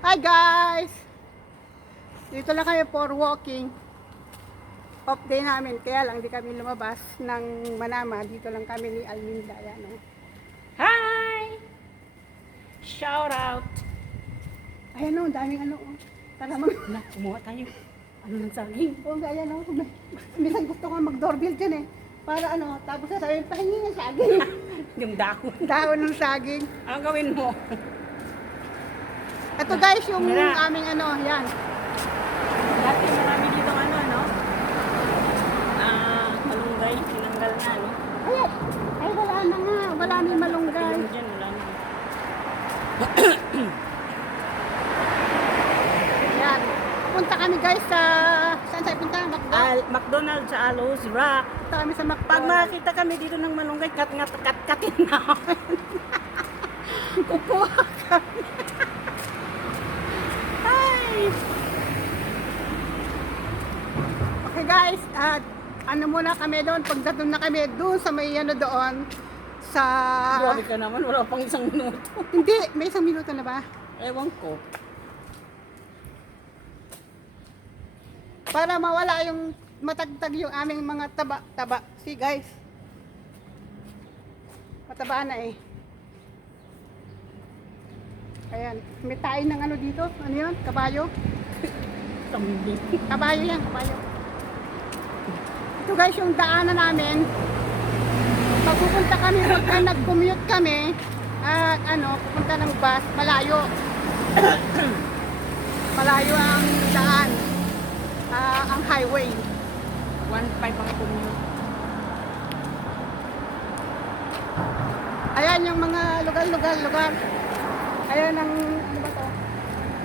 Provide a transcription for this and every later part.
Hi guys! Dito lang kami for walking. Off day namin, kaya lang di kami lumabas ng Manama. Dito lang kami ni Alminda. Ayan, oh. Hi! Shout out! Ayan, oh, daming ano. Oh. Tara mag... Na, kumuha tayo. Ano ng saging? Oh, ayan, oh. Minsan gusto ko mag-doorbell dyan eh. Para ano, tapos sasabihin, pahingi ng saging. Yung dahon. Dahon ng saging. Anong gawin mo? Ito guys, yung Mira. aming ano, yan. Dati marami dito no? Malunggay, tinanggal na, no? Ay, wala na nga. Wala na yung malunggay. Yung dyan, wala na. Yan. Punta kami guys sa... Saan tayo punta? McDonald's sa Alos Rock. Punta kami sa Pag McDonald's. makita kami dito ng malunggay, kat-katin na. Kukuha kami. Ay! Okay guys, ano muna kami doon, pagdating na kami doon sa may ano doon, sa... Grabe ka naman, wala pang isang minuto. Hindi, may isang minuto na ba? Ewan ko. Para mawala yung matagtag yung aming mga taba. See guys, mataba na eh. Ayan, may tain ng ano dito, ano yun, kabayo? Kambing. Kabayo yan, kabayo. Ito guys, yung daanan namin. Pagpupunta kami, pagka nag-commute kami, at ano, pupunta ng bus, malayo. Malayo ang daan. Ang highway. 1.5 ang commute. Ayan yung mga lugar. Ayan ang, ano ba to?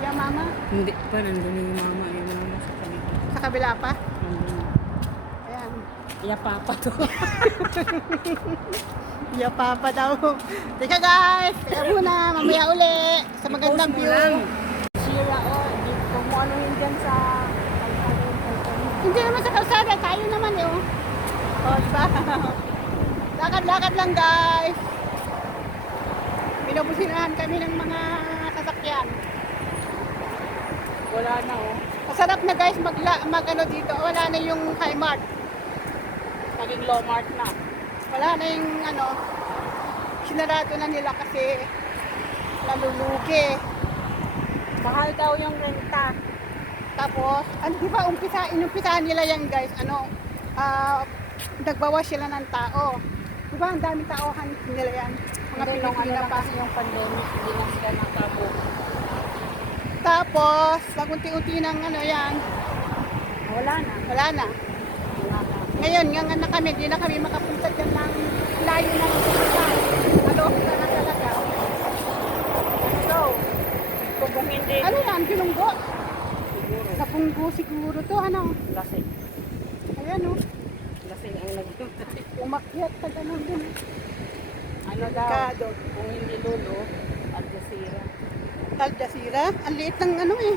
Yamama? Hindi pa, nandun yung mama. Yung mama sa kanila. Sa kabila pa? Nandun. Ayan. Iya papa to. Ya papa daw. Teka guys, kaya muna, mamaya uli sa magandang I-post mo view. lang. Sira o, kung ano yun dyan sa... Hindi naman sa kalsada, tayo naman eh. Oh, diba? Lakad-lakad lang guys. Binubusinahan kami ng mga sasakyan. Wala na oh. Masarap na guys mag ano dito. Wala na yung high mart. Naging low mart na. Wala na yung ano. Sinarado na nila kasi nalulugi. Mahal daw yung renta. Tapos, ano di ba, inumpisahan nila yan guys, ano, nagbawas sila ng tao. Di ba, ang daming taohan nila yan. Mga Hindi nung ano Pilipina lang pa. kasi yung pandemic, hindi lang sila nakabo. Tapos, nagunti-unti ng ano yan, Wala na. wala na. Wala na. Ngayon, nga na kami, di na kami makapunta dyan ng layo ng pupunta. Alok na na talaga. So, Kung hindi, ano yan, bilunggo? siguro. Sa punggo siguro to, ano? Lasing. Ayan o, Lasing ang naging. umakyat sa ganun din. Ano daw? Delikado. Kung hindi lulo, Al Jazeera. Al Jazeera, ang liit ng ano eh.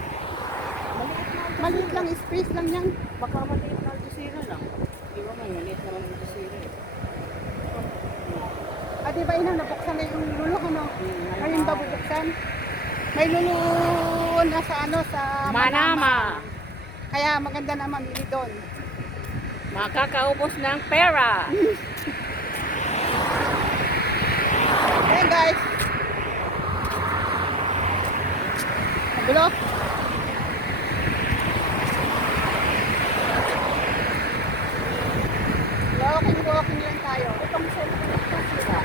Maliit lang, space lang yan. Baka maliit na Al Jazeera lang. Di ba may maliit naman Al Jazeera eh. Di ba inang nabuksan na yung lulo, ano? Ngayon Ngayon ba bubuksan? May lulo na sa ano, sa Manama. Kaya maganda na mamili doon. Makakaubos ng pera. Ayan guys. Magulo. Walking lang tayo. Itong cellphone ito sira.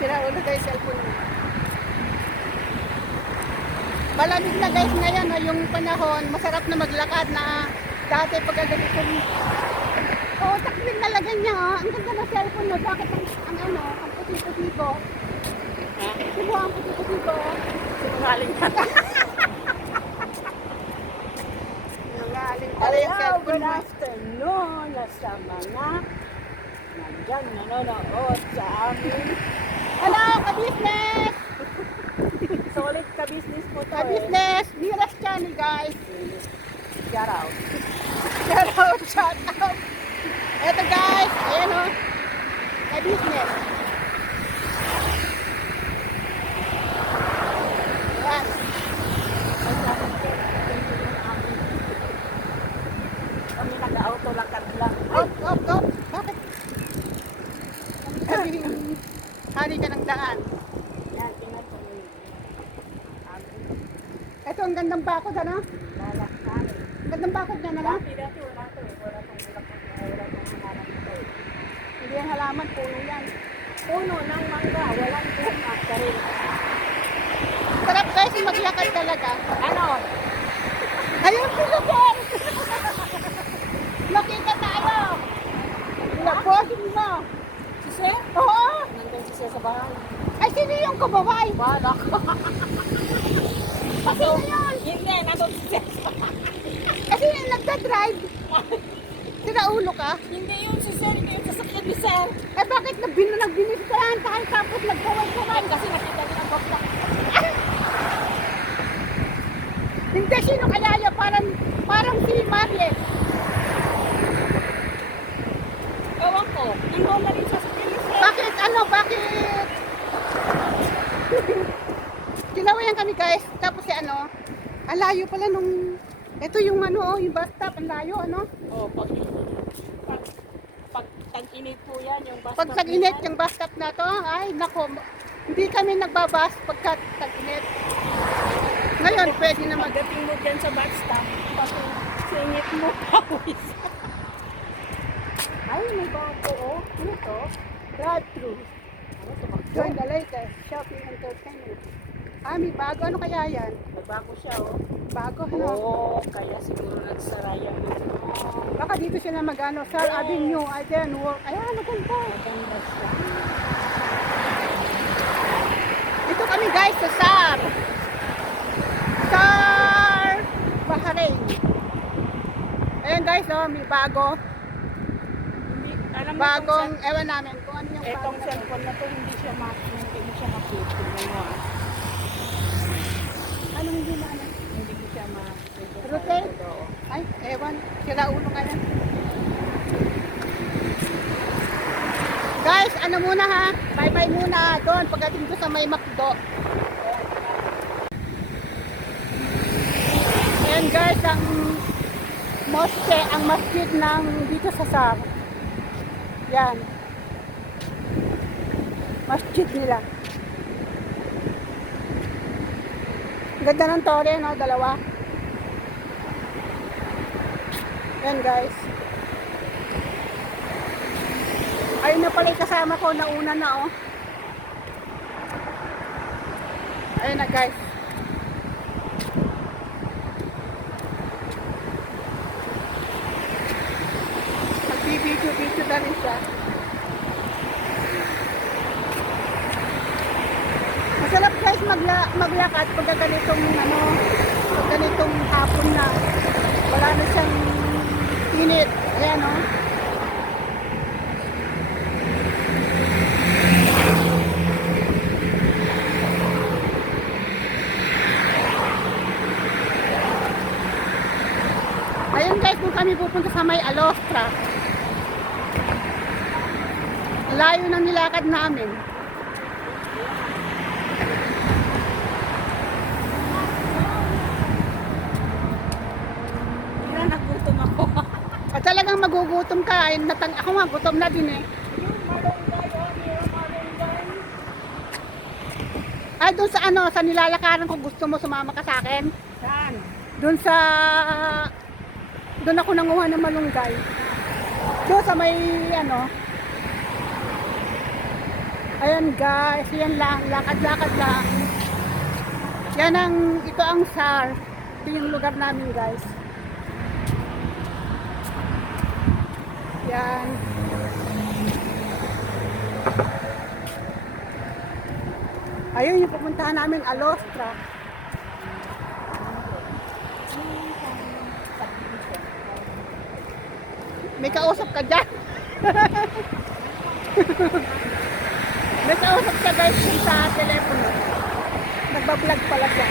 Sira ulo guys, cellphone mo. Malamig na guys ngayon, yung panahon, masarap na maglakad na dati pagkagalit oh, takling talaga niya. Ang ganda ng cellphone mo. Bakit ang ano, ang puti-puti ko? Nakuha ang puti-puti ko. Sinungaling ka. Nangaling pala yung Hello, cellphone good mo. afternoon. Nasa mga nandyan nanonood sa amin. Hello, ka-business! Solid ka-business mo to Ka-business! Miras channel, guys. Shout out. Shout out, shout out. Eto guys, ayan o. Ka-business. Ayan. Kami nag-auto lakad lang. Op, op, op. Bakit? Hari ka ng daan. Yan, tingnan ko yun. Ito ang gandang bakod, ano? Lalakad. Gandang bakod niya, ano? Dati wala to eh. Wala tong halaman ito eh. Hindi yan halaman, puno yan. Puno ng mangga. Walang bunga. Karin. Sarap guys, yung maglakad talaga. Ano? Ayun, sila sir! Makita tayo! Lagosin mo! Si Sir? Oo! Nandun si Sir sa bahay. Ay, sino yung kababay? Balak. Kasi yun! Hindi, nandun si Sir. Kasi yung nagdadrive. Sira ulo ka? Hindi yun si Sir. Hindi yun sasakyan ni Sir. Eh bakit nagbinisitahan tayo tapos nagkaway-kaway? Kasi nakita niya ang bakla. Hindi, sino kaya yun? Parang si Mariel. Ewan ko. Nandun na rin siya sa Sir. Bakit? Kinawayan kami guys. Tapos si ano, ang layo pala nung, ito yung ano, yung bus stop, ang layo, ano? Oh, pag tag-init po yan, yung bus Pag stop tag-init na yan. yung bus stop na to, ay nako, hindi kami nagbabas pagka tag-init. Ngayon, pwede naman. Pagdating mo dyan sa bus stop, pag singit mo, pawis. Ay, may bago, oh. Ano to? Drive-thru. Ano to? Join the latest shopping entertainment. Ah, may bago. Ano kaya yan? Nagbago siya, oh. Bago, ano? Oo, kaya siguro nagsara yan. Baka dito siya na mag-ano, Sal Avenue, ayan, work. Ayan, maganda. Maganda siya. Dito kami guys sa SAR. SAR Bahrain. Ayan guys, oh, may bago. Hindi, alam mo Bagong, ewan namin kung ano yung bago etong na to. cellphone na to, hindi siya makita. Tingnan mo, ah. Anong hindi na ano? Hindi ko siya makita. Rotate? Ay, ewan. Sira ulo nga yan. Guys, ano muna ha? Bye-bye muna doon pagdating doon sa may McDo. Ayan guys, ang mosque, ang masjid ng dito sa SAR. Yan. Masjid nila. Ganda ng tore, no? Dalawa. Yan guys. Ayun na pala yung kasama ko, nauna na oh. Ayun na guys. Magbibidyo-video na rin siya. Masarap guys maglakad pag ganitong ano, pag ganitong hapon na. Wala na siyang init. Ayan oh. Ayun guys, kung kami pupunta sa may Alostra. Layo ng nilakad namin. Hindi na nagutom ako. At talagang magugutom ka. Ay, ako nga, gutom na din eh. Ay, doon sa ano, sa nilalakaran ko, gusto mo sumama ka sa akin? Saan? Doon sa... Doon ako nanguha ng malunggay. Doon sa may ano. Ayan guys, yan lang, lakad-lakad lang. Yan ang, ito ang SAR. Ito yung lugar namin guys. Yan. Ayun yung pupuntahan namin, Alostra. May kausap ka dyan. May kausap ka guys yung sa telepono. Nagbablog pala siya.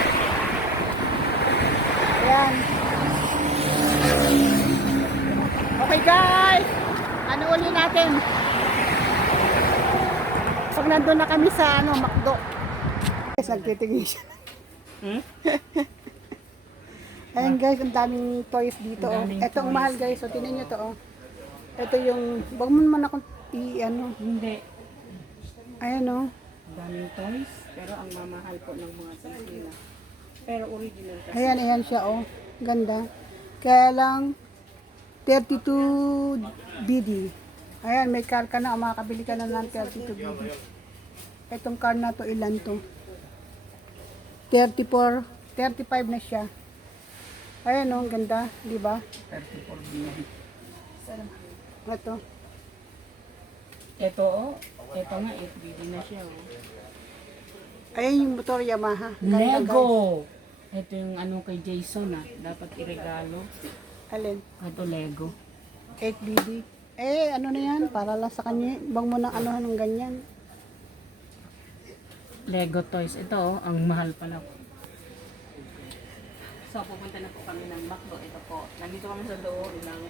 Ayan. Okay guys. Ano uli natin? Pag nandun na kami sa McDo. Guys, nagtitingin siya. Ayan guys, ang daming toys dito. Ang Oh. daming Ito ang toys. mahal guys. So, tinan nyo to. Oh. Ito yung, wag mo naman akong i-ano. Hindi. Ayan oh. Daming toys, pero ang mamahal po ng mga toys nila. Pero original kasi. Ayan, ayan siya oh. Ganda. Kaya lang, 32 BD. Ayan, may car ka na. Makakabili ka na ng 32 BD. Itong car na to, ilan to? 34, 35 na siya. Ayan oh, ganda. Di ba? 34 BD. Ito. Ito ito nga 8 BD na siya oh. Ayan yung motor Yamaha. Ganda, Lego! guys. Ito yung ano kay Jason dapat iregalo. Alin? Ito Lego. 8 BD. Eh, ano na yan? Para lang sa kanya. Bang mo ng ano ng ganyan. Lego toys. Ito ang mahal pala. So, pupunta na po kami ng McDo. Ito po. Nandito kami sa doon ng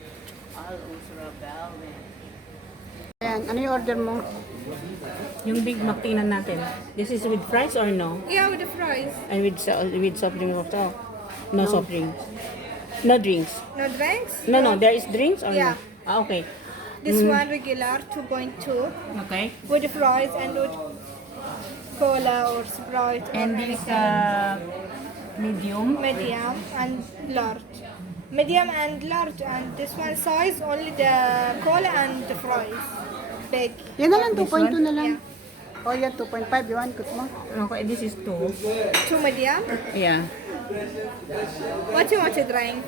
Al-Usra Valley. Ayan, ano yung order mo? Yung Big Mac tingnan natin. This is with fries or no? Yeah, with the fries. And with soft drink also? No soft drinks. No drinks. No drinks? No, there is drinks or Yeah. no? Ah, okay. This one regular 2.2 Okay. with the fries and with cola or Sprite or And this medium. medium and large. Medium and large, and this one size only the cola and the fries. Big. Yan na lang, This 2.2 one? na lang. O yan, 2.5. Yung kot mo. Okay, this is 2. 2 medium. Yeah. What you want to drink?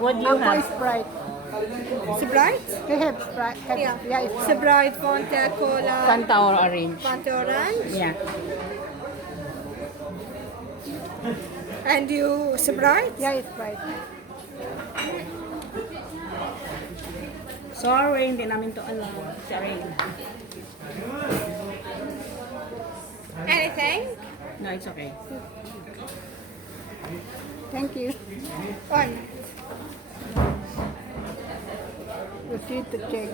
What do you Ako have? Sprite. Sprite? They have Sprite. Yeah. Yeah, it's Sprite, Fanta, cola, Fanta or orange? Fanta orange. Yeah. And you Sprite? yeah, it's Sprite. Sorry, hindi namin to alam. Sorry. Anything? No, it's okay. Thank you. One. Proceed to check.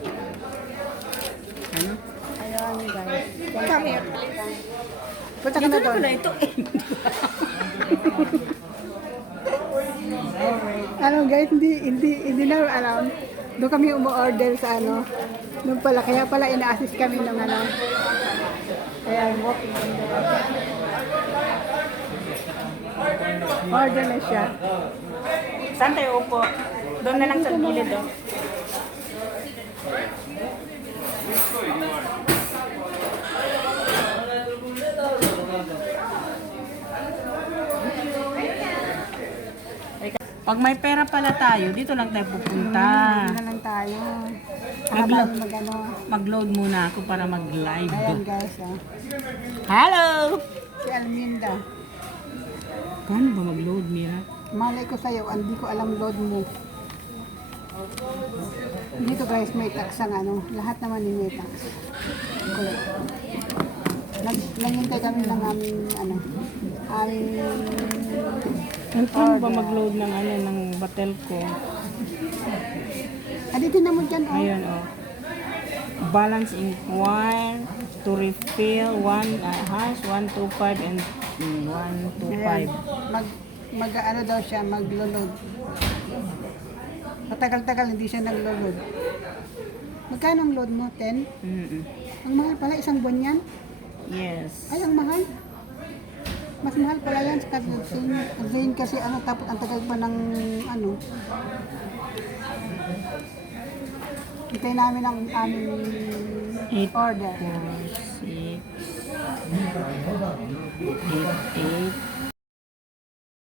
Ano? Ayan, guys. Come here, please. Punta ka na doon. Wala ito eh. Ano guys, hindi na alam. Doon kami umu-order sa ano. Doon pala, kaya pala ina-assist kami ng ano. Ayan, walking on the order na siya. Saan tayo upo? Doon na lang sa gilid oh. Pag may pera pala tayo, dito lang tayo pupunta. Doon na lang tayo. Mag-load. Habang mag-ano. Mag-load muna ako para mag-live. Ayan guys, Hello! si Alminda. Paano ba mag-load, Mira? Malay ko sa'yo, hindi ko alam load mo. Dito guys, may tax ang ano. Lahat naman yung may tax. Naghintay kami ng aming ano. Aming Paano ba mag-load ng ano, ng batel ko? dito na mo dyan, oh. Ayan, oh. Balance inquire to refill 1 hash 125 and 125. Ayan. Mag ano daw siya, maglulod. Matagal-tagal hindi siya naglulod. Magkano ang load mo? 10? Mm-mm. Ang mahal pala, isang buwan yan? Yes. Ay, ang mahal. Mas mahal pala yan sa Zane kasi ano, tapos ang tagal pa ng ano. Hintay namin ang aming 8, order. 4, 6, 8, 8,